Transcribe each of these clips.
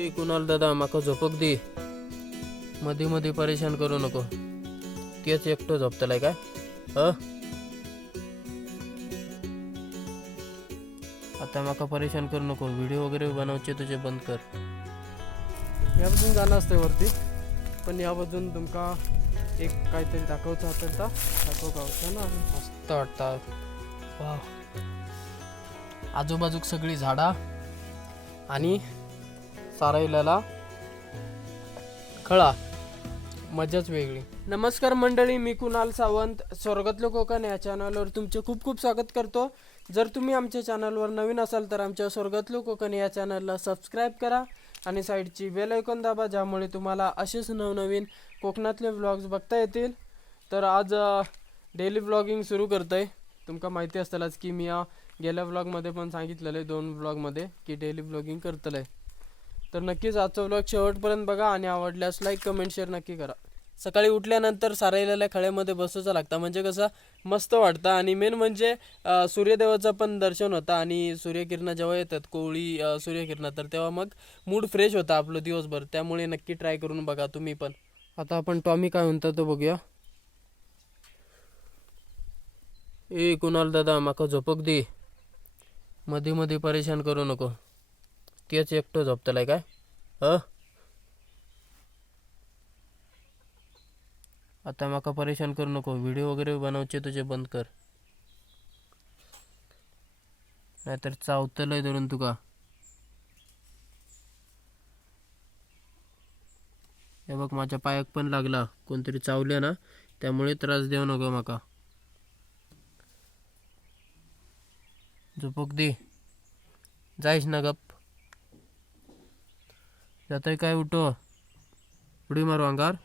ए कुणाल दादा माका झोपक दे. मध्ये मध्ये परेशान करू नको. तेच एकटो झोपतलाय काय? ह आता माका परेशान करू नको. व्हिडिओ वगैरे बनवचे तुझे बंद कर. ह्या बाजून जाणं असतं वरती. पण ह्या बाजून तुमका एक काहीतरी दाखवचं असेल तर दाखव गावचं ना? मस्त वाटतं. वाव. आजूबाजूक सगळी झाडा आणि सारायला खळा मजाच वेगळी. नमस्कार मंडळी मी कुणाल सावंत. स्वर्गातलं कोकण या चॅनलवर तुमचे खूप खूप स्वागत करतो. जर तुम्ही आमच्या चॅनलवर नवीन असाल तर आमच्या स्वर्गातलं कोकण या चॅनलला सबस्क्राईब करा आणि साईडची बेल ऐकून दाबा ज्यामुळे तुम्हाला असेच नवनवीन कोकणातले व्लॉग्स बघता येतील. तर आज डेली व्लॉगिंग सुरू करतो आहे तुमका माहिती असतालच की मी गेल्या व्लॉगमध्ये पण सांगितलेलं आहे दोन व्लॉगमध्ये की डेली व्लॉगिंग करतलं आहे तर नक्कीच आजचा ब्लॉग शेवटपर्यंत बघा आणि आवडल्यास लाईक कमेंट शेअर नक्की करा. सकाळी उठल्यानंतर सारायलेल्या खळ्यामध्ये बसूचा लागतं. म्हणजे कसं मस्त वाटतं. आणि मेन म्हणजे सूर्यदेवाचं पण दर्शन होतं आणि सूर्यकिरणं जेव्हा येतात कोवळी सूर्यकिरणं तर तेव्हा मग मूड फ्रेश होता आपलं दिवसभर. त्यामुळे नक्की ट्राय करून बघा तुम्ही पण. आता आपण टॉमी काय म्हणतो तो बघूया. ए कुणाल दादा माका झोपक दे. मध्ये मध्ये परेशान करू नको. तेच एकटं झोपतलाय काय? आता माका परेशान करू नको. व्हिडिओ वगैरे बनवचे तुझे बंद कर. नाहीतर चावतलंय धरून तुका. हे बघ माझ्या पायाक पण लागला. कोणतरी चावले ना त्यामुळे त्रास देऊ नको माका. झोपक दे. जाईस ना गप. जातोय काय उठो. उडी मारू अंगार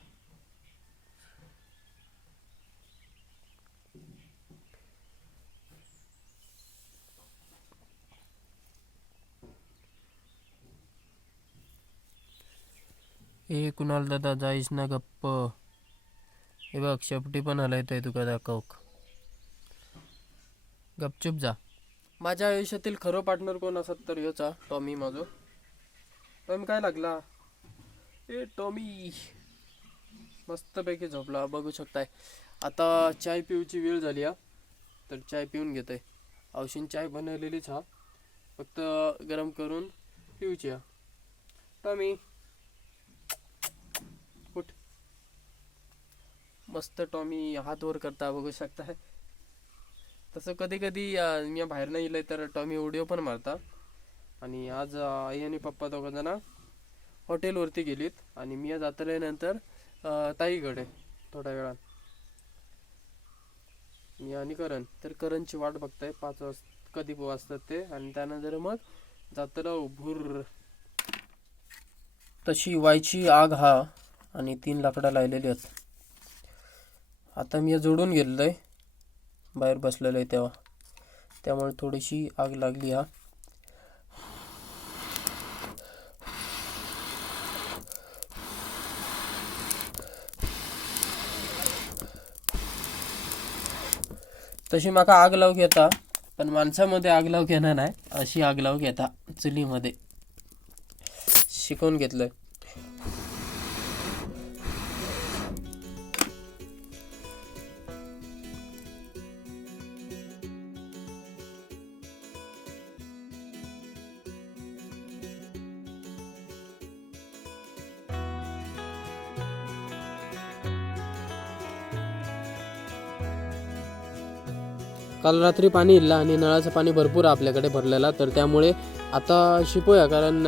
ए कुणाल दादा जाईस ना गप्प. हे बघ शेपटी पण हलवतोय तुका दाखवक. गपचूप जा. माझ्या आयुष्यातील खरं पार्टनर कोण असत तर ह्योचा टॉमी माझो. टॉमी काय लागला? ए टॉमी मस्तपैकी झोपला. बघू शकताय. आता चाय पिऊची वेळ झाली हा. तर चाय पिऊन घेतोय. औषध चाय बनवलेलीच हा. फक्त गरम करून पिऊची हा. टॉमी उठ. मस्त टॉमी हात वर करता बघू शकताय. तसं कधी कधी मी बाहेर नाही गेलोय तर टॉमी उडिओ पण मारता. आणि आज आई आणि पप्पा दोघं जण हॉटेलवरती गेलीत आणि मी आज नंतर ताईकडे थोड्या वेळात मी आणि करण. तर करणची वाट बघताय. पाच वाज कधी वाजतात ते. आणि त्यानंतर मग जातला उभूर. तशी वायची आग हा आणि तीन लाकडं लायलेली आहेत. आता मी जोडून गेलेलो आहे बाहेर बसलेलो आहे तेव्हा. त्यामुळे थोडीशी आग लागली हा. तशी माका आग लावक येता पण माणसामध्ये आग लावूक येणार नाही अशी आग लावक येता चुलीमध्ये. शिकवून घेतलं काल रात्री पाणी इल्ला आणि नळाचं पाणी भरपूर आहे आपल्याकडे भरलेला तर त्यामुळे आता शिकूया कारण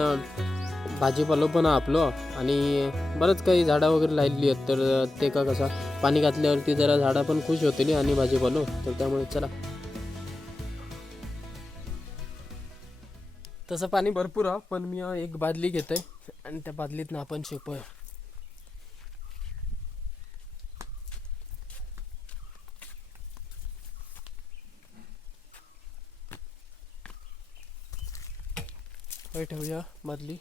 भाजीपालो पण आहे आपलं आणि बरंच काही झाडं वगैरे लावलेली आहेत तर ते का कसं पाणी घातल्यावरती जरा झाडं पण खुश होतील आणि भाजीपालो तर त्यामुळे चला. तसं पाणी भरपूर आहे पण मी एक बादली घेतोय आणि त्या बादलीतनं आपण शिकूया ठेवूया मधली.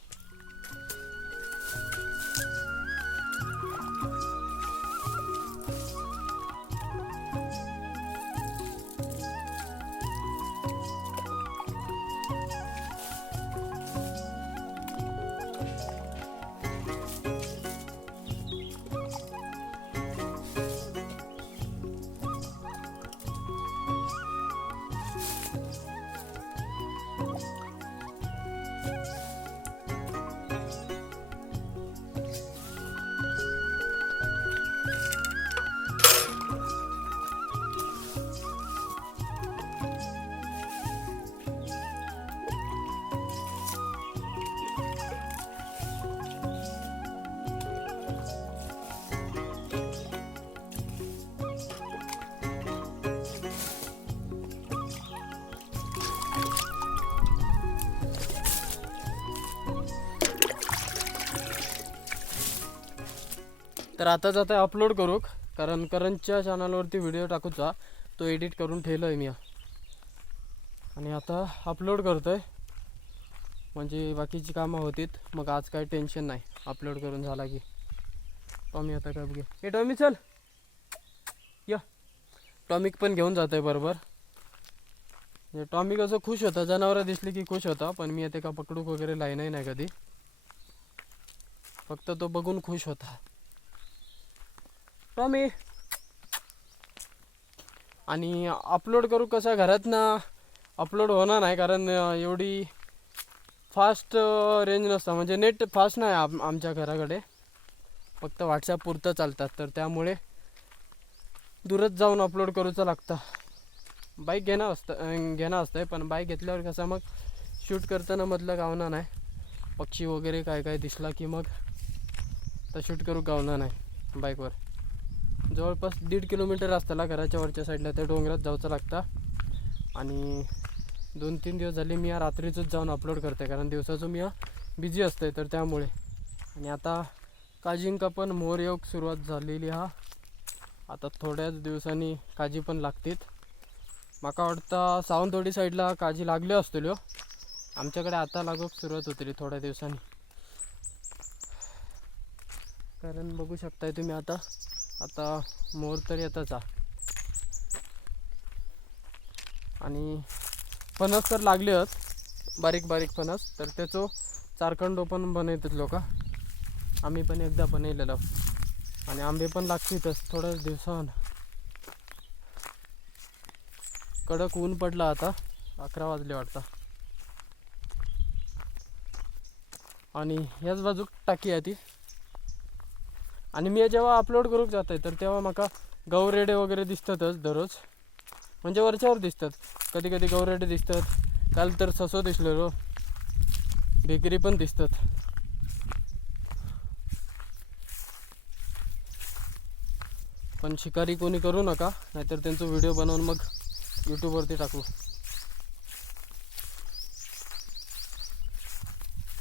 तर आता जाता अपलोड करू कारण करंटच्या चॅनलवरती व्हिडिओ टाकूचा. तो एडिट करून ठेवलो आहे मी. आणि आता अपलोड करतो आहे म्हणजे बाकीची कामं होतीत. मग आज काही टेन्शन नाही. अपलोड करून झाला की. टॉमी आता काय बघे ए टॉमी चल. या. टॉमिक पण घेऊन जात आहे बरोबर. म्हणजे टॉमी कसं खुश होता. जनावरं दिसली की खुश होता. पण मी आता का पकडूक वगैरे लाईनही नाही कधी. फक्त तो बघून खुश होता. टॉमी आणि अपलोड करू कसं घरात ना अपलोड होणार नाही कारण एवढी फास्ट रेंज नसतं. म्हणजे नेट फास्ट नाही आम आमच्या घराकडे. फक्त व्हॉट्सॲप पुरतं चालतात. तर त्यामुळे दूरच जाऊन अपलोड करूचं लागतं. बाईक घेणं असतं घेणं असतं पण बाईक घेतल्यावर कसं मग शूट करताना मधलं गावणार नाही. पक्षी वगैरे काय काय दिसला की मग तर शूट करू गावणार नाही बाईकवर जवळपास दीड किलोमीटर असताना घराच्या वरच्या साईडला. त्या डोंगरात जायचं लागतं. आणि दोन तीन दिवस झाले मी या रात्रीचंच जाऊन अपलोड करते कारण दिवसाचं मी बिझी असते तर त्यामुळे. आणि आता काजींका पण मोरयोग सुरुवात झालेली हा. आता थोड्याच दिवसांनी काजी पण लागतील. माका वाटतं सावंतवाडी साईडला काजी लागले असतील हो. आमच्याकडे आता लागूक सुरुवात होतली थोड्या दिवसांनी. कारण बघू शकताय तुम्ही आता. आता मोर तर येतच हा आणि फणस तर लागले आहेत बारीक बारीक फणस. तर त्याचं चारखंडो पण बनवतात लोक. आम्ही पण एकदा बनवलेलं. आणि आंबे पण लागतीलच थोड्याच दिवसानं. कडक ऊन पडला आता. अकरा वाजले वाटतं. आणि ह्याच बाजूक टाकी आहे ती. आणि मी जेव्हा अपलोड करूक आहे तर तेव्हा माका गौरेडे वगैरे दिसतातच दररोज. म्हणजे वरच्यावर दिसतात. कधी कधी गौरेडे दिसतात. काल तर ससो दिसलेलो बेकरी पण दिसतात. पण शिकारी कोणी करू नका नाहीतर त्यांचा व्हिडिओ बनवून मग यूट्यूबवरती टाकू.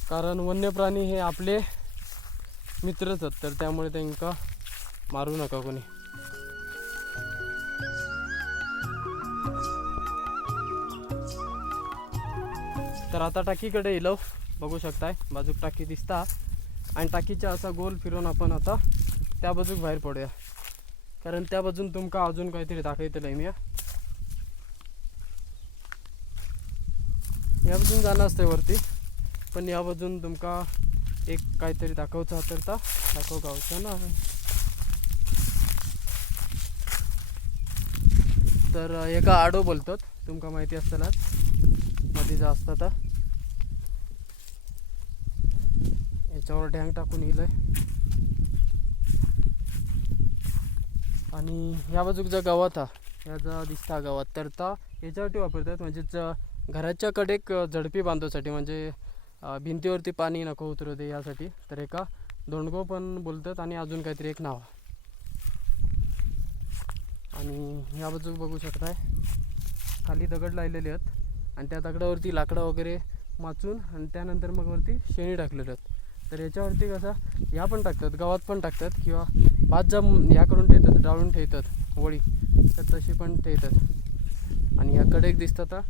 कारण वन्य प्राणी हे आपले मित्रच आहेत तर त्यामुळे त्यांका मारू नका कोणी. तर आता टाकीकडे येलो बघू शकताय. बाजूक टाकी दिसता. आणि टाकीच्या असा गोल फिरून आपण आता त्या बाजूक बाहेर पडूया. कारण त्या बाजून तुमका अजून काहीतरी दाखवतलं मी या बाजून जाणं असते वरती पण या बाजून तुमका एक काहीतरी दाखवचा तर. ता दाखव गावचा ना. तर एका आडो बोलतात. तुमका माहिती असतानाच. मध्ये जा असतं तर. याच्यावर डँग टाकून येईल आणि ह्या जर गावात हा. ह्याचा दिसता गावात. तर ता याच्यासाठी वापरतात. म्हणजे ज- घराच्या कडेक झडपी बांधवसाठी म्हणजे भिंतीवरती पाणी नको उतरू दे यासाठी. तर एका दोंडगो पण बोलतात आणि अजून काहीतरी एक नाव. आणि ह्या बाजू बघू शकताय. खाली दगड लावलेले आहेत आणि त्या दगडावरती लाकडं वगैरे माचून आणि त्यानंतर मग वरती शेणी टाकलेले आहेत. तर याच्यावरती कसं ह्या पण टाकतात गावात पण टाकतात किंवा भात ह्या करून ठेवतात डाळून ठेवतात वळी तर तशी पण ठेवतात. आणि ह्याकडे एक दिसतं आता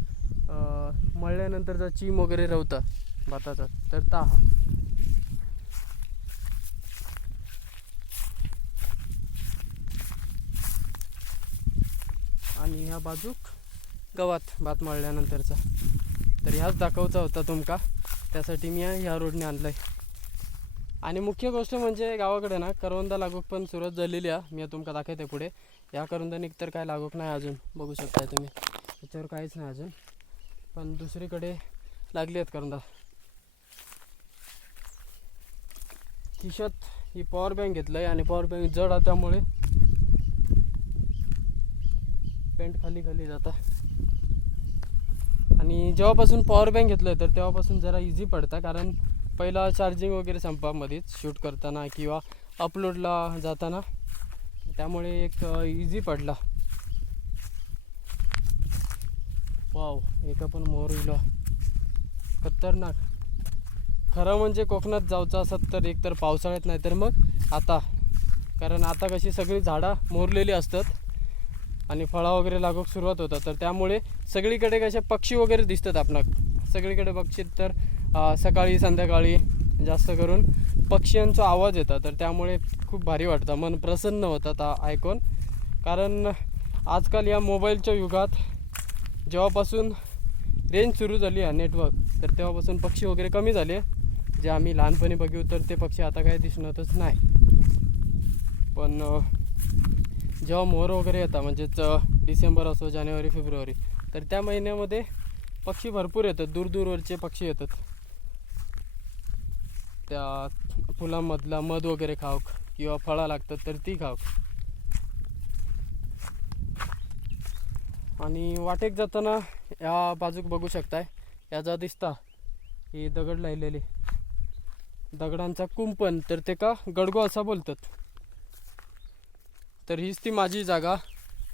मळल्यानंतरचा चीम वगैरे रवतात. भाताचा तर ताहा आणि ह्या बाजूक गवात भात मळल्यानंतरचा. तर ह्याच दाखवचा होता तुमका. त्यासाठी मी ह्या रोडने आणलं आहे आणि मुख्य गोष्ट म्हणजे गावाकडे ना करवंदा लागूक पण सुरुवात झालेली आहे. मी तुमका दाखवते पुढे. या करवंदानिक तर काय लागूक नाही अजून. बघू शकताय तुम्ही. त्याच्यावर काहीच नाही अजून. पण दुसरीकडे लागली आहेत करंदा खिशात ही पॉवर बँक घेतलं आहे आणि पॉवर बँक जड आहे त्यामुळे पेंट खाली खाली जाता. आणि जेव्हापासून पॉवर बँक घेतलं आहे तर तेव्हापासून जरा इझी पडतं कारण पहिला चार्जिंग वगैरे संपामध्येच शूट करताना किंवा अपलोडला जाताना त्यामुळे एक इझी पडला. वाव एका पण मोर इलो खतरनाक. खरं म्हणजे कोकणात जायचं असत तर एकतर पावसाळ्यात नाही तर मग आता. कारण आता कशी सगळी झाडं मोरलेली असतात आणि फळा वगैरे लागूक सुरुवात होतात. तर त्यामुळे सगळीकडे कसे पक्षी वगैरे दिसतात आपणाक सगळीकडे पक्षी तर सकाळी संध्याकाळी जास्त करून पक्ष्यांचा आवाज येतात. तर त्यामुळे खूप भारी वाटतं. मन प्रसन्न होतं आता ऐकून. कारण आजकाल या मोबाईलच्या युगात जेव्हापासून रेंज सुरू झाली आहे नेटवर्क तर तेव्हापासून पक्षी वगैरे कमी झाले. जे आम्ही लहानपणी बघितू तर ते पक्षी आता काही दिसणारच नाही. पण जेव्हा मोर वगैरे येतात म्हणजेच डिसेंबर असो जानेवारी फेब्रुवारी तर त्या महिन्यामध्ये पक्षी भरपूर येतात. दूरदूरवरचे पक्षी येतात. त्या फुलांमधला मध वगैरे खाऊक किंवा फळं लागतात तर ती खाऊक. आणि वाटेक जाताना या बाजूक बघू शकताय याचा दिसता ही दगड लायलेली दगडांचा कुंपण तर ते का गडगो असा बोलतात? तर हीच ती माझी जागा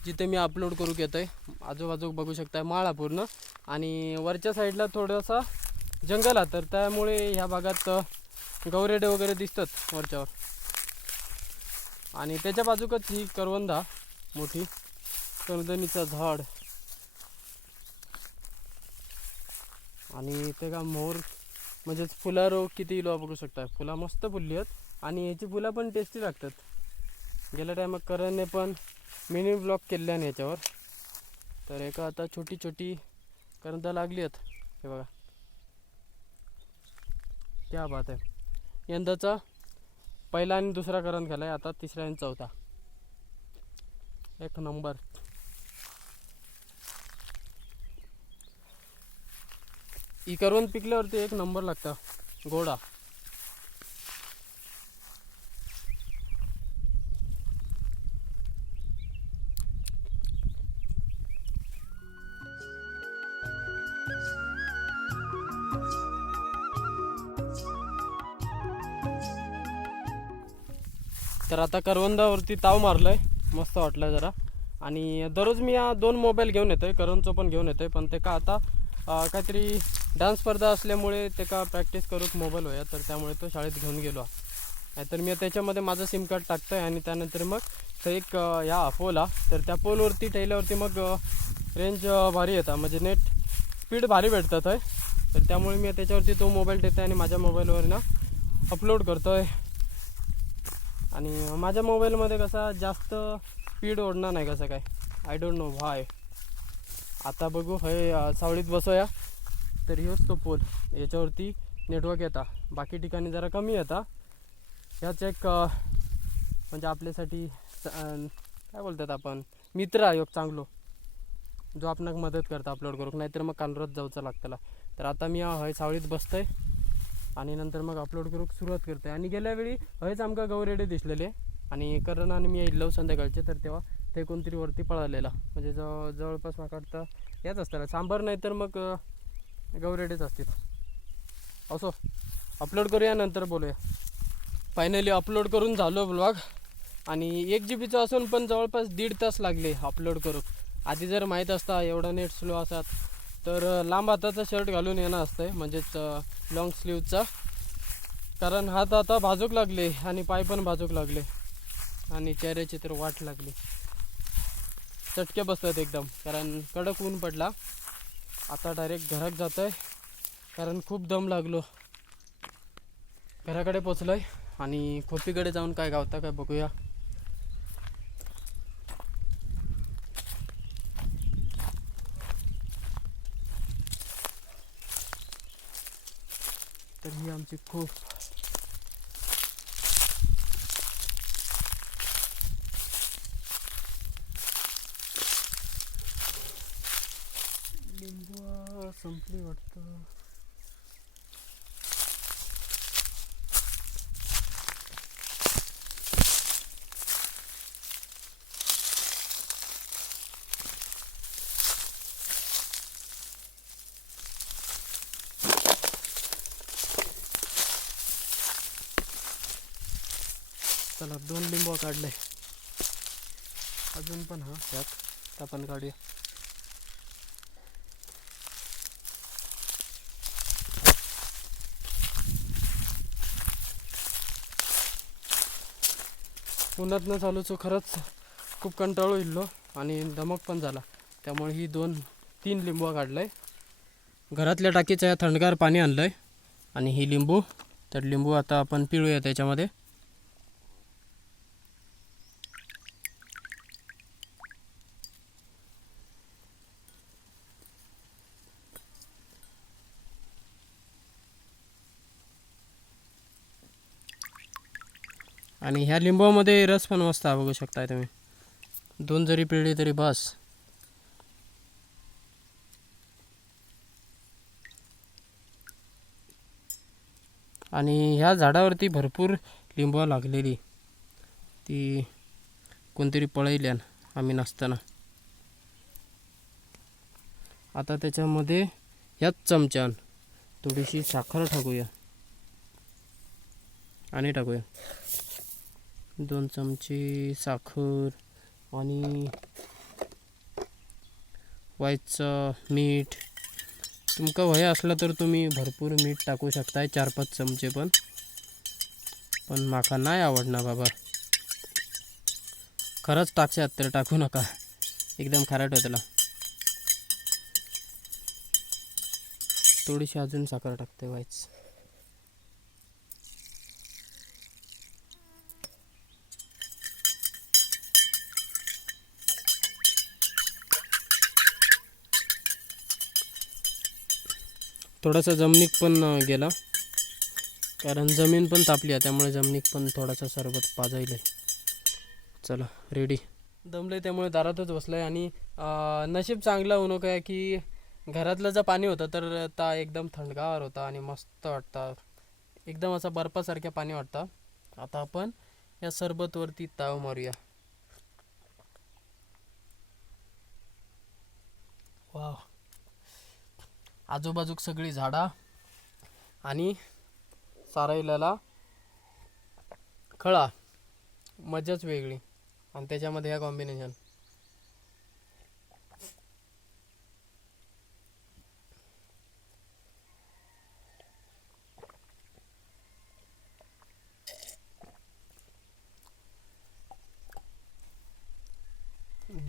जिथे मी अपलोड करू येत आहे आजूबाजू बघू शकताय माळा पूर्ण. आणि वरच्या साईडला थोडासा जंगल आहे तर त्यामुळे ह्या भागात गौरेडे वगैरे दिसतात वरच्यावर. आणि त्याच्या बाजूकच ही करवंदा मोठी करदणीचं झाड. आणि ते का मोर म्हणजेच फुला रोग किती किलो बघू शकता? फुलं मस्त फुलली आहेत. आणि याची फुलं पण टेस्टी लागतात. गेल्या टायमात करणने पण मिनी ब्लॉक केल्याने याच्यावर. तर एका आता छोटी छोटी करंत लागली आहेत. हे बघा. क्या बात आहे. यंदाचा पहिला आणि दुसरा करण केला आहे आता तिसरा आणि चौथा. एक नंबर. ही करवंद पिकल्यावरती एक नंबर लागता. गोडा तर आता करवंदावरती ताव मारलंय. मस्त वाटलं जरा. आणि दररोज मी या दोन मोबाईल घेऊन येतोय. करवंदचं पण घेऊन येतोय. पण ते का आता काहीतरी डान्स स्पर्धा असल्यामुळे ते का प्रॅक्टिस करूक मोबाईल होया तर त्यामुळे तो शाळेत घेऊन गेलो. नाहीतर मी त्याच्यामध्ये माझं सिम कार्ड टाकतो आहे आणि त्यानंतर मग ते एक या ह्या पोला तर त्या पोलवरती ठेवल्यावरती मग रेंज भारी येतात म्हणजे नेट स्पीड भारी भेटतात आहे तर त्यामुळे मी त्याच्यावरती तो मोबाईल ठेवतोय आणि माझ्या मोबाईलवर ना अपलोड आहे आणि माझ्या मोबाईलमध्ये कसा जास्त स्पीड ओढणार नाही कसं काय. आय डोंट नो व्हाय आता बघू हे सावळीत बसूया. तर हेच तो पोल. याच्यावरती नेटवर्क येता. बाकी ठिकाणी जरा कमी येता. ह्याच एक म्हणजे आपल्यासाठी काय बोलतात आपण? मित्र आहे चांगलो. जो आपणाक मदत करता अपलोड करूक नाहीतर मग कालरात जाऊचं लागतला. तर आता मी हय सावळीत बसतोय. आणि नंतर मग अपलोड करूक सुरुवात करते आणि गेल्या वेळी हयच आमका गौरेडे दिसलेले. आणि करण आणि मी येयलो संध्याकाळचे. तर तेव्हा ते कोणतरी वरती पळालेला. म्हणजे जवळ जवळपास माका वाटतं याच असताना सांबार नाही तर मग गवरेडेच गौरेडेच असतील. असो अपलोड करूया नंतर बोलूया. फायनली अपलोड करून झालो ब्लॉग आणि एक जी बीचं असून पण जवळपास दीड तास लागले अपलोड करू आधी जर माहीत असता एवढा नेट स्लो असतात तर लांब हाताचा शर्ट घालून येणं असतंय. म्हणजेच लॉंग स्लीवचा कारण हात आता भाजूक लागले आणि पाय पण भाजूक लागले. आणि चेहऱ्याची तर वाट लागली. चटके बसतात एकदम. कारण कडक ऊन पडला. आता डायरेक्ट घरात जात आहे कारण खूप दम लागलो. घराकडे पोचलोय. आणि खोपीकडे जाऊन काय गावता काय बघूया. तर ही आमची खूप लिंबू संपली वाटतं. चला दोन लिंबू काढले. अजून पण हा त्यात आपण काढूया. उन्हातनं चालूचो खरंच खूप कंटाळू इल्लो आणि दमक पण झाला. त्यामुळे ही दोन तीन लिंबू काढलंय. घरातल्या टाकीचं या थंडगार पाणी आणलंय आणि ही लिंबू तर लिंबू आता आपण पिळूया त्याच्यामध्ये. आणि ह्या लिंबामध्ये रस पण मस्त बघू शकताय तुम्ही. दोन जरी पिळली तरी बस. आणि ह्या झाडावरती भरपूर लिंबू लागलेली. ती कोणतरी पळयल्यान आम्ही नसताना. आता त्याच्यामध्ये ह्याच चमच्यान थोडीशी साखर टाकूया. आणि टाकूया. दोन चमचे साखर आणि व्हायचं मीठ. तुमका वय असलं तर तुम्ही भरपूर मीठ टाकू शकताय चार पाच चमचे पण. पण माका नाही आवडणार बाबा. खरंच टाकशात तर टाकू नका. एकदम खारट होतला थोडीशी अजून साखर टाकते व्हायच थोडासा जमिनीत पण गेला. कारण जमीन पण तापली आहे त्यामुळे जमिनीत पण थोडासा सरबत पाजायला चला रेडी दमले त्यामुळे दारातच बसलाय आणि नशीब चांगलं होणं काय की घरातलं जर पाणी होतं तर ता एकदम थंडगार होता आणि मस्त वाटतं. एकदम असं बर्फासारख्या पाणी वाटतं. आता आपण या सरबतवरती ताव मारूया. वाव. आजूबाजूक सगळी झाडा आणि सारायला खळा. मजाच वेगळी. आणि त्याच्यामध्ये ह्या कॉम्बिनेशन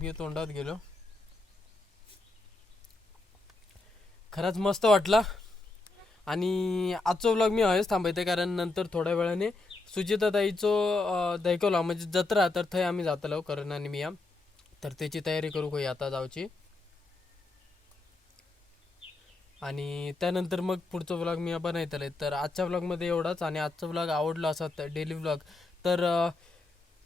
बी तोंडात गेलो. खरंच मस्त वाटला. आणि आजचो ब्लॉग मी हयच थांबयते कारण नंतर थोड्या वेळाने सुचिताताईचो दैकवला म्हणजे जत्रा तर थंय आम्ही जातलो करण आणि मी तर त्याची तयारी करू काही आता जावची आणि त्यानंतर मग पुढचं ब्लॉग मी बनवतले तर आजच्या ब्लॉगमध्ये एवढाच आणि आजचा ब्लॉग आवडला असा डेली ब्लॉग तर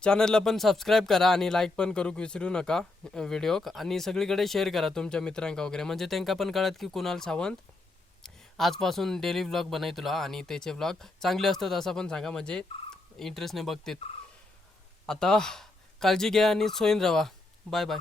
चॅनलला पण सबस्क्राईब करा आणि लाईक पण करू विसरू नका व्हिडिओ. आणि सगळीकडे शेअर करा तुमच्या मित्रांका वगैरे. म्हणजे त्यांना पण कळत की कुणाल सावंत आजपासून डेली व्लॉग बनाय तुला आणि त्याचे व्लॉग चांगले असतात असं पण सांगा. म्हणजे इंटरेस्टने बघतात. आता काळजी घ्या आणि सोयीन राहा बाय बाय.